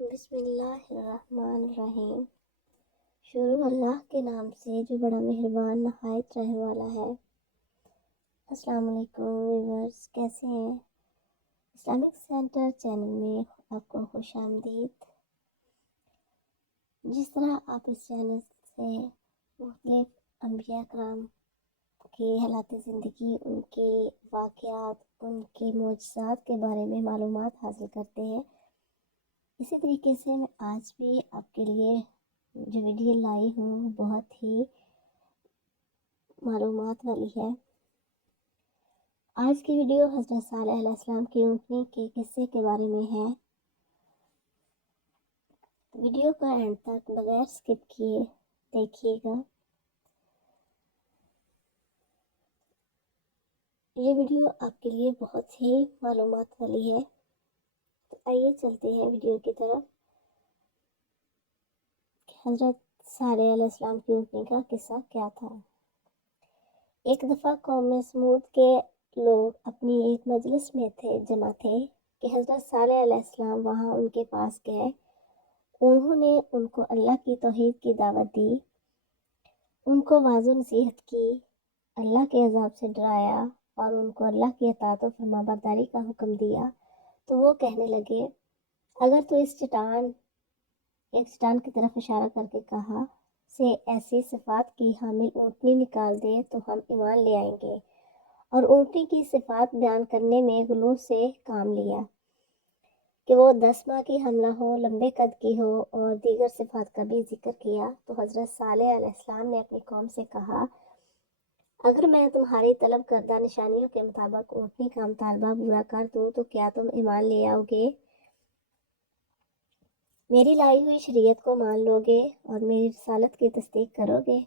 بسم اللہ الرحمن الرحیم۔ شروع اللہ کے نام سے جو بڑا مہربان نہایت رحم والا ہے۔ السلام علیکم ویورز، کیسے ہیں؟ اسلامک سینٹر چینل میں آپ کو خوش آمدید۔ جس طرح آپ اس چینل سے مختلف انبیاء کرام کی حالات زندگی، ان کے واقعات، ان کے معجزات کے بارے میں معلومات حاصل کرتے ہیں، اسی طریقے سے میں آج بھی آپ کے لیے جو ویڈیو لائی ہوں بہت ہی معلومات والی ہے۔ آج کی ویڈیو حضرت صالح علیہ السلام کی اونٹنی کے قصے کے بارے میں ہے۔ ویڈیو کا اینڈ تک بغیر سکپ کیے دیکھیے گا۔ یہ ویڈیو آپ کے لیے بہت ہی معلومات والی ہے، تو آئیے چلتے ہیں ویڈیو کی طرف۔ حضرت صالح علیہ السلام کی اونٹنی کا قصہ کیا تھا؟ ایک دفعہ قوم سمود کے لوگ اپنی ایک مجلس میں جمع تھے کہ حضرت صالح علیہ السلام وہاں ان کے پاس گئے۔ انہوں نے ان کو اللہ کی توحید کی دعوت دی، ان کو واضح نصیحت کی، اللہ کے عذاب سے ڈرایا اور ان کو اللہ کی اطاعت و فرمانبرداری کا حکم دیا۔ تو وہ کہنے لگے، اگر تو اس ایک چٹان کی طرف اشارہ کر کے کہا سے ایسی صفات کی حامل اونٹنی نکال دے تو ہم ایمان لے آئیں گے، اور اونٹنی کی صفات بیان کرنے میں غلو سے کام لیا کہ وہ 10 ماہ کی حاملہ ہو، لمبے قد کی ہو، اور دیگر صفات کا بھی ذکر کیا۔ تو حضرت صالح علیہ السلام نے اپنی قوم سے کہا، اگر میں تمہاری طلب کردہ نشانیوں کے مطابق اونٹنی کا مطالبہ پورا کر دوں تو کیا تم ایمان لے آؤ گے؟ میری لائی ہوئی شریعت کو مان لو گے اور میری رسالت کی تصدیق کرو گے؟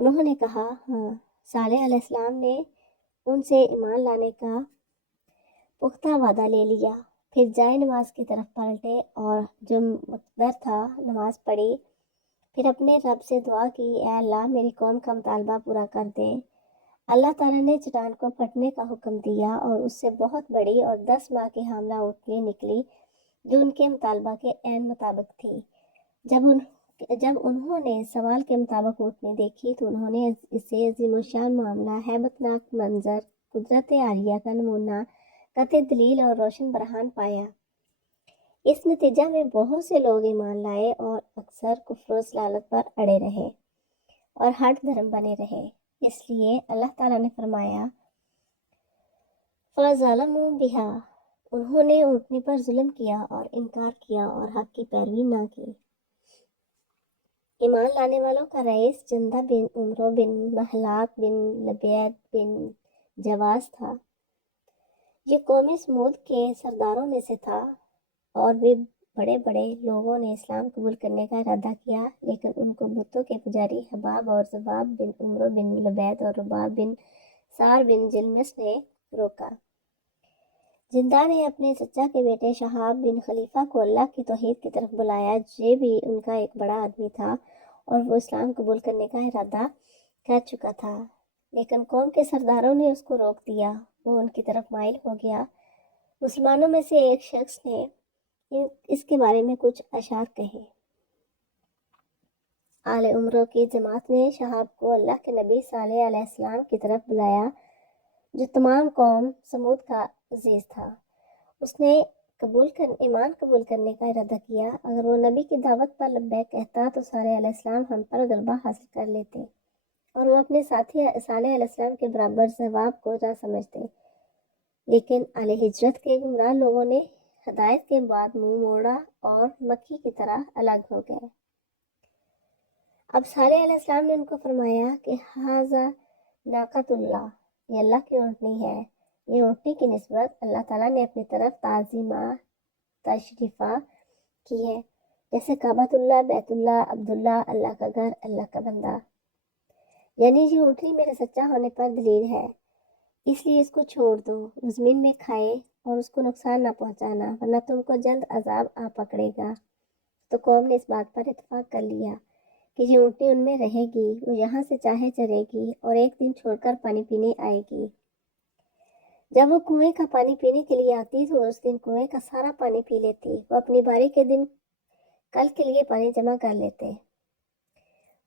انہوں نے کہا، ہاں۔ صالح علیہ السلام نے ان سے ایمان لانے کا پختہ وعدہ لے لیا، پھر جائے نماز کی طرف پلٹے اور جو مقدر تھا نماز پڑھی، پھر اپنے رب سے دعا کی، اے اللہ میری قوم کا مطالبہ پورا کر دے۔ اللہ تعالیٰ نے چٹان کو پھٹنے کا حکم دیا اور اس سے بہت بڑی اور 10 ماہ کی حاملہ اونٹنی نکلی جو ان کے مطالبہ کے عین مطابق تھی۔ جب انہوں نے سوال کے مطابق اونٹنی دیکھی تو انہوں نے اسے عظیم الشان معاملہ، ہیبت ناک منظر، قدرت عالیہ کا نمونہ، قطع دلیل اور روشن برہان پایا۔ اس نتیجہ میں بہت سے لوگ ایمان لائے اور اکثر کفر و ضلالت پر اڑے رہے اور ہٹ دھرم بنے رہے۔ اس لیے اللہ تعالیٰ نے فرمایا، فَظَلَمُوا بِهَا، انہوں نے اونٹنی پر ظلم کیا اور انکار کیا اور حق کی پیروی نہ کی۔ ایمان لانے والوں کا رئیس جندہ بن عمرو بن محلاق بن لبید بن جواز تھا۔ یہ قوم سمود کے سرداروں میں سے تھا، اور بھی بڑے بڑے لوگوں نے اسلام قبول کرنے کا ارادہ کیا، لیکن ان کو بتوں کے پجاری حباب اور زباب بن عمرو بن لبید اور رباب بن سار بن جلمس نے روکا۔ جندہ نے اپنے چچا کے بیٹے شہاب بن خلیفہ کو اللہ کی توحید کی طرف بلایا، جو بھی ان کا ایک بڑا آدمی تھا اور وہ اسلام قبول کرنے کا ارادہ کر چکا تھا، لیکن قوم کے سرداروں نے اس کو روک دیا۔ وہ ان کی طرف مائل ہو گیا۔ مسلمانوں میں سے ایک شخص نے اس کے بارے میں کچھ اشعار کہے۔ آل عمرو کی جماعت نے شہاب کو اللہ کے نبی صالح علیہ السلام کی طرف بلایا، جو تمام قوم سمود کا عزیز تھا۔ اس نے ایمان قبول کرنے کا ارادہ کیا۔ اگر وہ نبی کی دعوت پر لبیک کہتا تو صالح علیہ السلام ہم پر غلبہ حاصل کر لیتے، اور وہ اپنے ساتھی صالح علیہ السلام کے برابر ثواب کو نہ سمجھتے، لیکن اہل ہجرت کے گمراہ لوگوں نے ہدایت کے بعد منہ موڑا اور مکھی کی طرح الگ ہو گئے۔ اب صالح علیہ السلام نے ان کو فرمایا کہ ھذا ناقۃ اللہ، یہ اللہ کی اونٹنی ہے۔ یہ اونٹنی کی نسبت اللہ تعالیٰ نے اپنی طرف تعظیمہ تشریفہ کی ہے، جیسے کعبۃ اللہ، بیت اللہ، عبداللہ، اللہ کا گھر، اللہ کا بندہ۔ یعنی یہ اونٹنی میرے سچا ہونے پر دلیل ہے، اس لیے اس کو چھوڑ دو، وہ زمین میں کھائے اور اس کو نقصان نہ پہنچانا، ورنہ تم کو جلد عذاب آ پکڑے گا۔ تو قوم نے اس بات پر اتفاق کر لیا کہ یہ اونٹنی ان میں رہے گی، وہ یہاں سے چاہے چرے گی اور ایک دن چھوڑ کر پانی پینے آئے گی۔ جب وہ کنویں کا پانی پینے کے لیے آتی تو اس دن کنویں کا سارا پانی پی لیتی۔ وہ اپنی باری کے دن کل کے لیے پانی جمع کر لیتے۔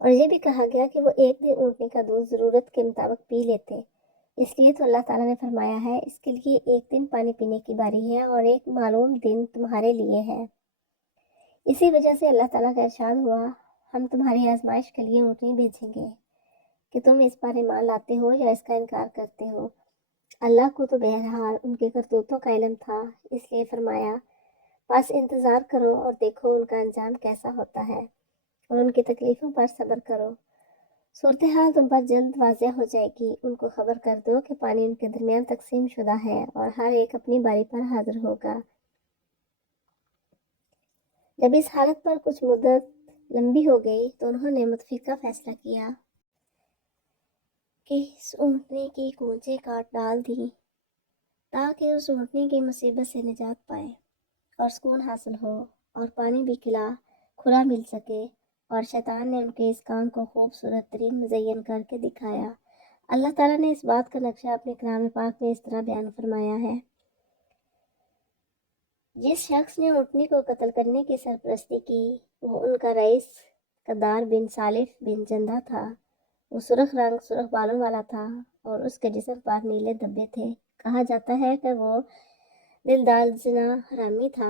اور یہ بھی کہا گیا کہ وہ ایک دن اونٹنی کا دودھ ضرورت کے مطابق پی لیتے۔ اس لیے تو اللہ تعالیٰ نے فرمایا ہے اس کے لیے ایک دن پانی پینے کی باری ہے اور ایک معلوم دن تمہارے لیے ہے۔ اسی وجہ سے اللہ تعالیٰ کا ارشاد ہوا، ہم تمہاری آزمائش کے لیے اونٹنی بھیجیں گے کہ تم اس پر ایمان لاتے ہو یا اس کا انکار کرتے ہو۔ اللہ کو تو بہرحال ان کے کرتوتوں کا علم تھا، اس لیے فرمایا بس انتظار کرو اور دیکھو ان کا انجام کیسا ہوتا ہے اور ان کی تکلیفوں پر صبر کرو۔ صورتحال تم پر جلد واضح ہو جائے گی، ان کو خبر کر دو کہ پانی ان کے درمیان تقسیم شدہ ہے اور ہر ایک اپنی باری پر حاضر ہوگا۔ جب اس حالت پر کچھ مدت لمبی ہو گئی تو انہوں نے متفقہ فیصلہ کیا کہ اس اونٹنی کی کونچیں کاٹ ڈال دیں تاکہ اس اونٹنی کی مصیبت سے نجات پائے اور سکون حاصل ہو اور پانی بھی کھلا مل سکے۔ اور شیطان نے ان کے اس کام کو خوبصورت ترین مزین کر کے دکھایا۔ اللہ تعالیٰ نے اس بات کا نقشہ اپنے کلام پاک میں اس طرح بیان فرمایا ہے، جس شخص نے اونٹنی کو قتل کرنے کی سرپرستی کی وہ ان کا رئیس قدار بن سالف بن جندہ تھا۔ وہ سرخ بالوں والا تھا اور اس کے جسم پر نیلے دھبے تھے۔ کہا جاتا ہے کہ وہ دلدار زنا حرامی تھا۔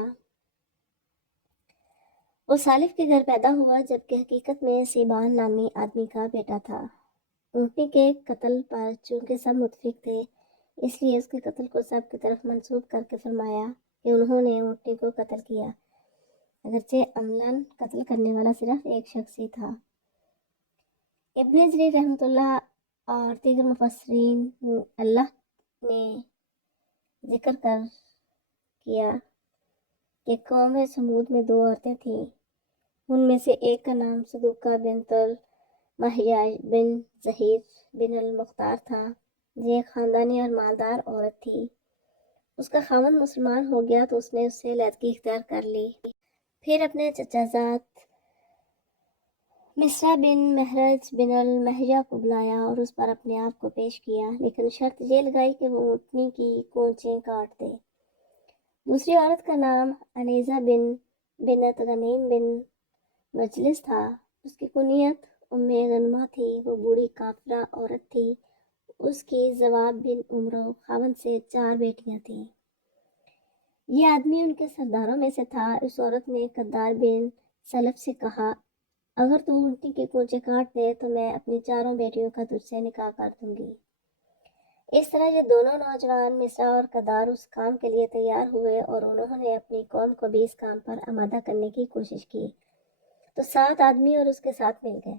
وہ سالف کے گھر پیدا ہوا جبکہ حقیقت میں سیبان نامی آدمی کا بیٹا تھا۔ اونٹنی کے قتل پر چونکہ سب متفق تھے اس لیے اس کے قتل کو سب کی طرف منسوب کر کے فرمایا کہ انہوں نے اونٹنی کو قتل کیا، اگرچہ عملاً قتل کرنے والا صرف ایک شخص ہی تھا۔ ابن جریر رحمۃ اللہ اور دیگر مفسرین اللہ نے ذکر کیا کہ قوم سمود میں 2 عورتیں تھیں، ان میں سے ایک کا نام صدوقہ بنت المحیاج بن زہیر بن المختار تھا۔ یہ ایک خاندانی اور مالدار عورت تھی۔ اس کا خاوند مسلمان ہو گیا تو اس نے اس سے علیحدگی اختیار کر لی۔ پھر اپنے چچا زاد مصرع بن مہرج بن المہجہ کو بلایا اور اس پر اپنے آپ کو پیش کیا، لیکن شرط یہ لگائی کہ وہ اونٹنی کی کونچیں کاٹ دے۔ دوسری عورت کا نام انیزہ بنت غنیم بن مجلس تھا۔ اس کی کنیت ام غنمہ تھی۔ وہ بوڑھی کافرہ عورت تھی۔ اس کی زواب بن عمرو خاوند سے 4 بیٹیاں تھیں۔ یہ آدمی ان کے سرداروں میں سے تھا۔ اس عورت نے قدار بن سلف سے کہا، اگر تو اونٹنی کی کونچیں کاٹ دے تو میں اپنی 4 بیٹیوں کا تجھ سے نکاح کر دوں گی۔ اس طرح یہ دونوں نوجوان مصرع اور قدار اس کام کے لیے تیار ہوئے اور انہوں نے اپنی قوم کو بھی اس کام پر آمادہ کرنے کی کوشش کی۔ تو 7 آدمی اور اس کے ساتھ مل گئے۔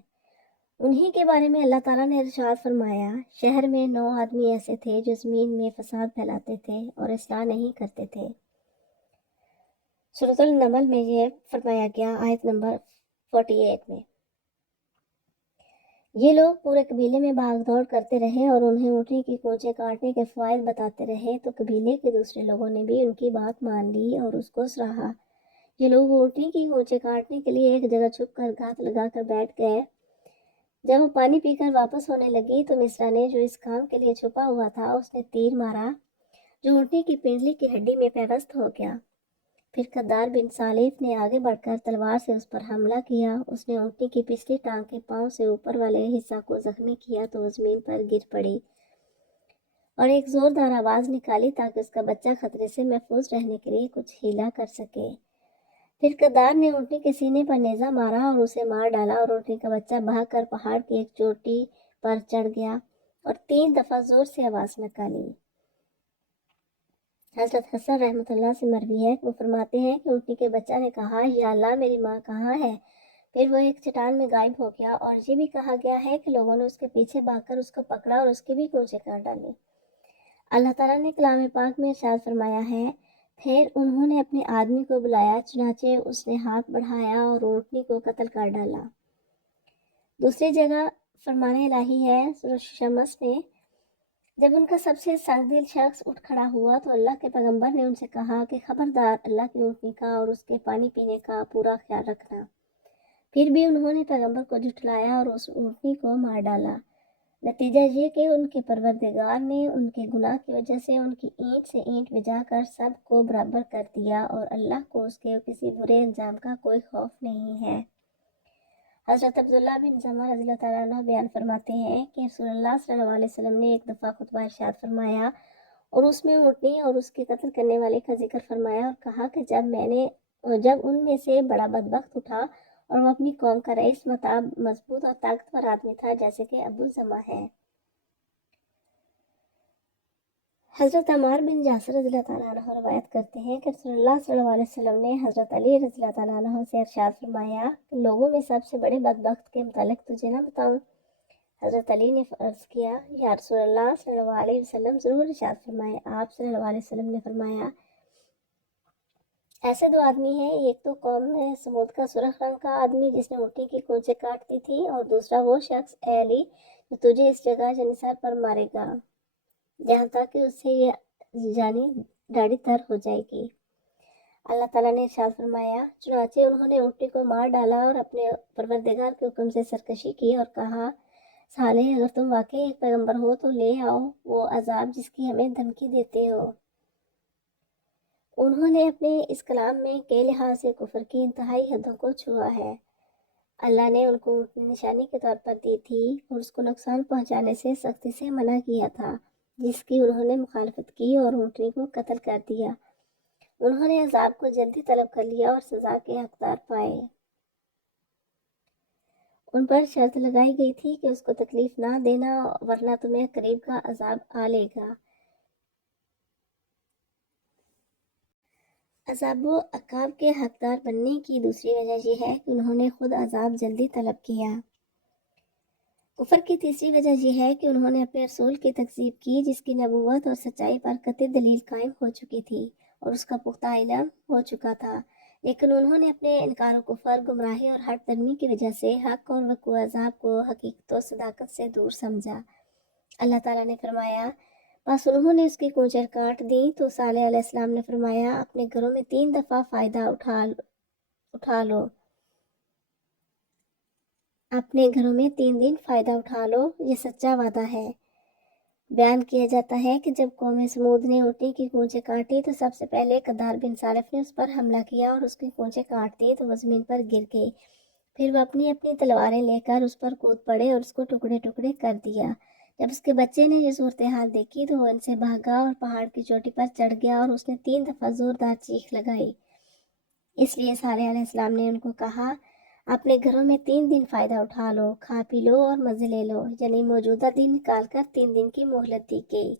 انہی کے بارے میں اللہ تعالیٰ نے ارشاد فرمایا، شہر میں 9 آدمی ایسے تھے جو زمین میں فساد پھیلاتے تھے اور اصلاح نہیں کرتے تھے۔ سورۃ النمل میں یہ فرمایا گیا آیت نمبر 48 میں۔ یہ لوگ پورے قبیلے میں بھاگ دوڑ کرتے رہے اور انہیں اونٹنی کی کونچیں کاٹنے کے فوائد بتاتے رہے، تو قبیلے کے دوسرے لوگوں نے بھی ان کی بات مان لی اور اس کو سراہا۔ یہ لوگ اونٹنی کی کونچیں کاٹنے کے لیے ایک جگہ چھپ کر گھات لگا کر بیٹھ گئے۔ جب وہ پانی پی کر واپس ہونے لگی تو مصرع نے جو اس کام کے لیے چھپا ہوا تھا اس نے تیر مارا جو اونٹنی کی پنڈلی کی ہڈی میں پیوست ہو گیا۔ پھر قدار بن سالف نے آگے بڑھ کر تلوار سے اس پر حملہ کیا۔ اس نے اونٹنی کی پچھلی ٹانگ کے پاؤں سے اوپر والے حصہ کو زخمی کیا تو وہ زمین پر گر پڑی اور ایک زوردار آواز نکالی تاکہ اس کا بچہ خطرے سے محفوظ رہنے کے لیے کچھ ہیلا کر سکے۔ پھر قدار نے اونٹنی کے سینے پر نیزہ مارا اور اسے مار ڈالا اور اونٹنی کا بچہ بھاگ کر پہاڑ کی ایک چوٹی پر چڑھ گیا اور 3 دفعہ زور سے آواز نکالی۔ حضرت حسن رحمۃ اللہ سے مروی ہے کہ وہ فرماتے ہیں کہ اونٹنی کے بچہ نے کہا، یا اللہ میری ماں کہاں ہے؟ پھر وہ ایک چٹان میں غائب ہو گیا۔ اور یہ بھی کہا گیا ہے کہ لوگوں نے اس کے پیچھے بھاگ کر اس کو پکڑا اور اس کی بھی کونچیں کاٹ ڈالی۔ اللہ تعالیٰ نے کلام پاک میں ارشاد فرمایا ہے، پھر انہوں نے اپنے آدمی کو بلایا، چنانچہ اس نے ہاتھ بڑھایا اور اونٹنی کو قتل کر ڈالا۔ دوسری جگہ فرمان الہی ہے سورۃ شمس میں، جب ان کا سب سے سنگ دل شخص اٹھ کھڑا ہوا تو اللہ کے پیغمبر نے ان سے کہا کہ خبردار اللہ کی اونٹنی کا اور اس کے پانی پینے کا پورا خیال رکھنا۔ پھر بھی انہوں نے پیغمبر کو جھٹلایا اور اس اونٹنی کو مار ڈالا۔ نتیجہ یہ کہ ان کے پروردگار نے ان کے گناہ کی وجہ سے ان کی اینٹ سے اینٹ بجا کر سب کو برابر کر دیا، اور اللہ کو اس کے کسی برے انجام کا کوئی خوف نہیں ہے۔ حضرت عبداللہ بن زمر رضی اللہ تعالیٰ عنہ بیان فرماتے ہیں کہ رسول اللہ صلی اللہ علیہ وسلم نے ایک دفعہ خطبہ ارشاد فرمایا اور اس میں اونٹنی اور اس کے قتل کرنے والے کا ذکر فرمایا، اور کہا کہ جب ان میں سے بڑا بدبخت اٹھا اور وہ اپنی قوم کا رئیس متاب مضبوط اور طاقتور آدمی تھا جیسے کہ ابو زما ہے۔ حضرت عمار بن یاسر رضی اللہ تعالیٰ عنہ روایت کرتے ہیں کہ رسول اللہ صلی اللہ علیہ وسلم نے حضرت علی رضی اللہ تعالیٰ عنہ سے ارشاد فرمایا کہ لوگوں میں سب سے بڑے بدبخت کے متعلق تجھے نہ بتاؤں؟ حضرت علی نے عرض کیا، یا رسول اللہ صلی اللہ علیہ وسلم ضرور ارشاد فرمائے۔ آپ صلی اللہ علیہ وسلم نے فرمایا، ایسے دو آدمی ہیں، ایک تو قوم میں سمود کا سرخ رنگ کا آدمی جس نے اونٹنی کی کونچیں کاٹ دی تھی، اور دوسرا وہ شخص اے علی جو تجھے اس جگہ جنسار پر مارے گا جہاں تک کہ اس سے یہ جانی داڑھی تر ہو جائے گی۔ اللہ تعالیٰ نے ارشاد فرمایا، چنانچہ انہوں نے اونٹنی کو مار ڈالا اور اپنے پروردگار کے حکم سے سرکشی کی اور کہا، صالح اگر تم واقعی ایک پیغمبر ہو تو لے آؤ وہ عذاب جس کی ہمیں دھمکی دیتے ہو۔ انہوں نے اپنے اس کلام میں کئی لحاظ سے کفر کی انتہائی حدوں کو چھوا ہے۔ اللہ نے ان کو اپنی نشانی کے طور پر دی تھی اور اس کو نقصان پہنچانے سے سختی سے منع کیا تھا، جس کی انہوں نے مخالفت کی اور اونٹنی کو قتل کر دیا۔ انہوں نے عذاب کو جلدی طلب کر لیا اور سزا کے حقدار پائے۔ ان پر شرط لگائی گئی تھی کہ اس کو تکلیف نہ دینا ورنہ تمہیں قریب کا عذاب آ لے گا۔ عذاب و عقاب کے حقدار بننے کی دوسری وجہ یہ ہے کہ انہوں نے خود عذاب جلدی طلب کیا۔ کفر کی تیسری وجہ یہ ہے کہ انہوں نے اپنے رسول کی تکذیب کی جس کی نبوت اور سچائی پر قطعی دلیل قائم ہو چکی تھی اور اس کا پختہ علم ہو چکا تھا، لیکن انہوں نے اپنے انکار و کفر، گمراہی اور ہٹ درمی کی وجہ سے حق اور وقوع عذاب کو حقیقت و صداقت سے دور سمجھا۔ اللہ تعالیٰ نے فرمایا، بس انہوں نے اس کی کونچیں کاٹ دیں تو صالح علیہ السلام نے فرمایا، اپنے گھروں میں 3 دفعہ فائدہ اٹھا لو، اپنے گھروں میں 3 دن فائدہ اٹھا لو، یہ سچا وعدہ ہے۔ بیان کیا جاتا ہے کہ جب قوم سمود نے اونٹنی کی کونچیں کاٹی تو سب سے پہلے قدار بن صالف نے اس پر حملہ کیا اور اس کی کونچیں کاٹ دی تو وہ زمین پر گر گئی۔ پھر وہ اپنی تلواریں لے کر اس پر کود پڑے اور اس کو ٹکڑے ٹکڑے کر دیا۔ جب اس کے بچے نے یہ صورتحال دیکھی تو وہ ان سے بھاگا اور پہاڑ کی چوٹی پر چڑھ گیا اور اس نے 3 دفعہ زوردار چیخ لگائی۔ اس لیے صالح علیہ السلام نے ان کو کہا، اپنے گھروں میں 3 دن فائدہ اٹھا لو، کھا پی لو اور مزے لے لو، یعنی موجودہ دن نکال کر 3 دن کی مہلت دی گئی۔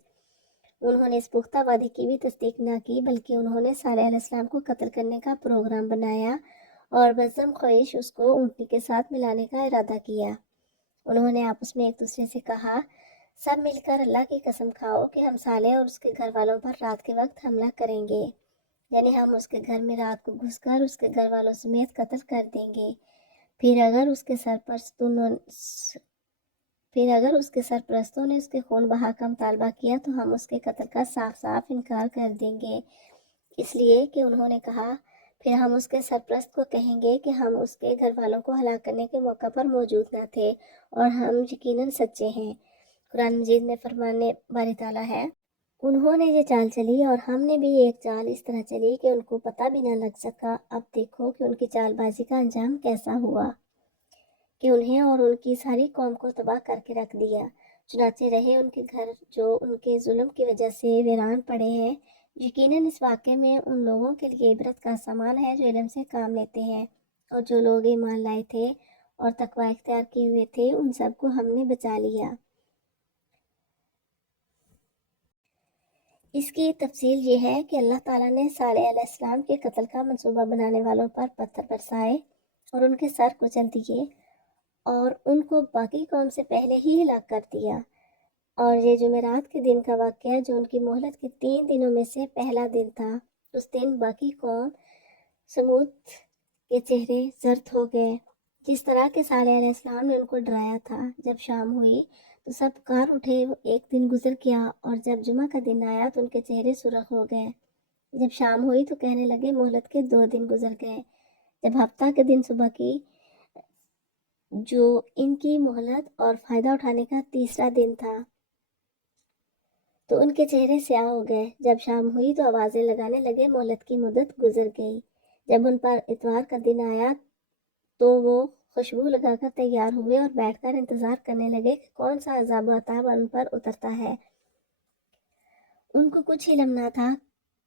انہوں نے اس پختہ وعدے کی بھی تصدیق نہ کی بلکہ انہوں نے صالح علیہ السلام کو قتل کرنے کا پروگرام بنایا اور بزم خواہش اس کو اونٹنی کے ساتھ ملانے کا ارادہ کیا۔ انہوں نے آپس میں ایک دوسرے سے کہا، سب مل کر اللہ کی قسم کھاؤ کہ ہم صالح اور اس کے گھر والوں پر رات کے وقت حملہ کریں گے، یعنی ہم اس کے گھر میں رات کو گھس کر اس کے گھر والوں سمیت قتل کر دیں گے۔ پھر اگر اس کے سرپرستوں نے اس کے خون بہا کا مطالبہ کیا تو ہم اس کے قتل کا صاف صاف انکار کر دیں گے، اس لیے کہ انہوں نے کہا، پھر ہم اس کے سرپرست کو کہیں گے کہ ہم اس کے گھر والوں کو ہلاک کرنے کے موقع پر موجود نہ تھے اور ہم یقیناً سچے ہیں۔ قرآن مجید میں فرمانے باری تعالیٰ ہے، انہوں نے یہ چال چلی اور ہم نے بھی ایک چال اس طرح چلی کہ ان کو پتہ بھی نہ لگ سکا، اب دیکھو کہ ان کی چال بازی کا انجام کیسا ہوا کہ انہیں اور ان کی ساری قوم کو تباہ کر کے رکھ دیا۔ چنانچہ رہے ان کے گھر جو ان کے ظلم کی وجہ سے ویران پڑے ہیں۔ یقیناً اس واقعے میں ان لوگوں کے لیے عبرت کا سامان ہے جو علم سے کام لیتے ہیں، اور جو لوگ ایمان لائے تھے اور تقوی اختیار کیے ہوئے تھے ان سب کو ہم نے بچا لیا۔ اس کی تفصیل یہ ہے کہ اللہ تعالیٰ نے صالح علیہ السلام کے قتل کا منصوبہ بنانے والوں پر پتھر برسائے اور ان کے سر کچل دیے اور ان کو باقی قوم سے پہلے ہی ہلاک کر دیا۔ اور یہ جمعرات کے دن کا واقعہ جو ان کی مہلت کے 3 دنوں میں سے پہلا دن تھا، اس دن باقی قوم سمود کے چہرے زرد ہو گئے، جس طرح کہ صالح علیہ السلام نے ان کو ڈرایا تھا۔ جب شام ہوئی تو سب پکار اٹھے، ایک دن گزر گیا، اور جب جمعہ کا دن آیا تو ان کے چہرے سرخ ہو گئے۔ جب شام ہوئی تو کہنے لگے، مہلت کے 2 دن گزر گئے۔ جب ہفتہ کے دن صبح کی جو ان کی مہلت اور فائدہ اٹھانے کا تیسرا دن تھا، تو ان کے چہرے سیاہ ہو گئے۔ جب شام ہوئی تو آوازیں لگانے لگے، مہلت کی مدت گزر گئی۔ جب ان پر اتوار کا دن آیا تو وہ خوشبو لگا کر تیار ہوئے اور بیٹھ کر انتظار کرنے لگے کہ کون سا عذاب و عطاب ان پر اترتا ہے۔ ان کو کچھ علم نہ تھا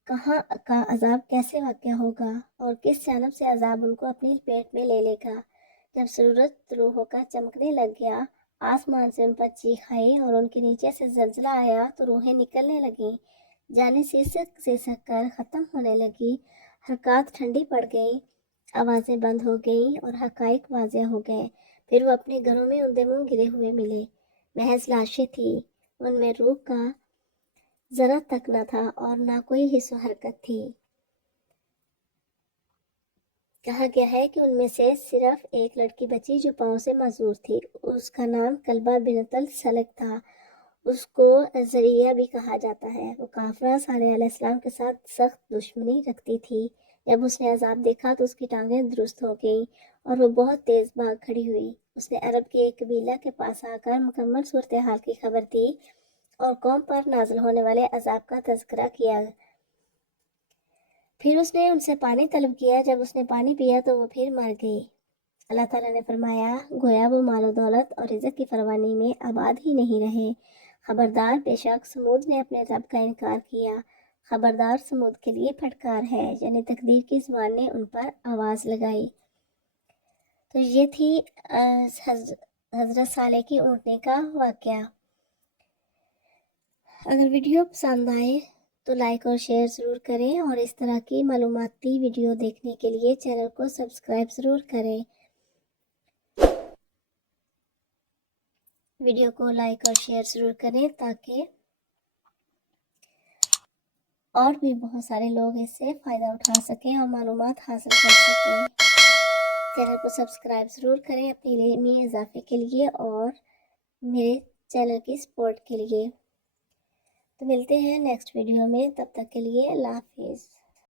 کہاں کا عذاب کیسے واقع ہوگا اور کس جانب سے عذاب ان کو اپنی پیٹ میں لے لے گا۔ جب سورج طلوع ہو کر چمکنے لگ گیا، آسمان سے ان پر چیخ آئی اور ان کے نیچے سے زلزلہ آیا تو روحیں نکلنے لگیں، جانیں سسک کر ختم ہونے لگی، حرکات ٹھنڈی پڑ گئیں، آوازیں بند ہو گئیں اور حقائق واضح ہو گئے۔ پھر وہ اپنے گھروں میں اندھے منہ گرے ہوئے ملے، محض لاشیں تھیں، ان میں روح کا ذرا تک نہ تھا اور نہ کوئی حس و حرکت تھی۔ کہا گیا ہے کہ ان میں سے صرف ایک لڑکی بچی جو پاؤں سے معذور تھی، اس کا نام کلبہ بنت السلک تھا، اس کو زریہ بھی کہا جاتا ہے۔ وہ کافرہ صالح علیہ السلام کے ساتھ سخت دشمنی رکھتی تھی۔ جب اس نے عذاب دیکھا تو اس کی ٹانگیں درست ہو گئیں اور وہ بہت تیز بھاگ کھڑی ہوئی۔ اس نے عرب کے ایک قبیلہ کے پاس آ کر مکمل صورتحال کی خبر دی اور قوم پر نازل ہونے والے عذاب کا تذکرہ کیا۔ پھر اس نے ان سے پانی طلب کیا۔ جب اس نے پانی پیا تو وہ پھر مر گئی۔ اللہ تعالیٰ نے فرمایا، گویا وہ مال و دولت اور رزق کی فراوانی میں آباد ہی نہیں رہے۔ خبردار، بے شک سمود نے اپنے رب کا انکار کیا۔ خبردار، سمود کے لیے پھٹکار ہے، یعنی تقدیر کی زبان نے ان پر آواز لگائی۔ تو یہ تھی حضرت صالح کی اونٹنے کا واقعہ۔ اگر ویڈیو پسند آئے تو لائک اور شیئر ضرور کریں، اور اس طرح کی معلوماتی ویڈیو دیکھنے کے لیے چینل کو سبسکرائب ضرور کریں۔ ویڈیو کو لائک اور شیئر ضرور کریں تاکہ اور بھی بہت سارے لوگ اس سے فائدہ اٹھا سکیں اور معلومات حاصل کر سکیں۔ چینل کو سبسکرائب ضرور کریں اپنی علمی اضافے کے لیے اور میرے چینل کی سپورٹ کے لیے۔ تو ملتے ہیں نیکسٹ ویڈیو میں، تب تک کے لیے اللہ حافظ۔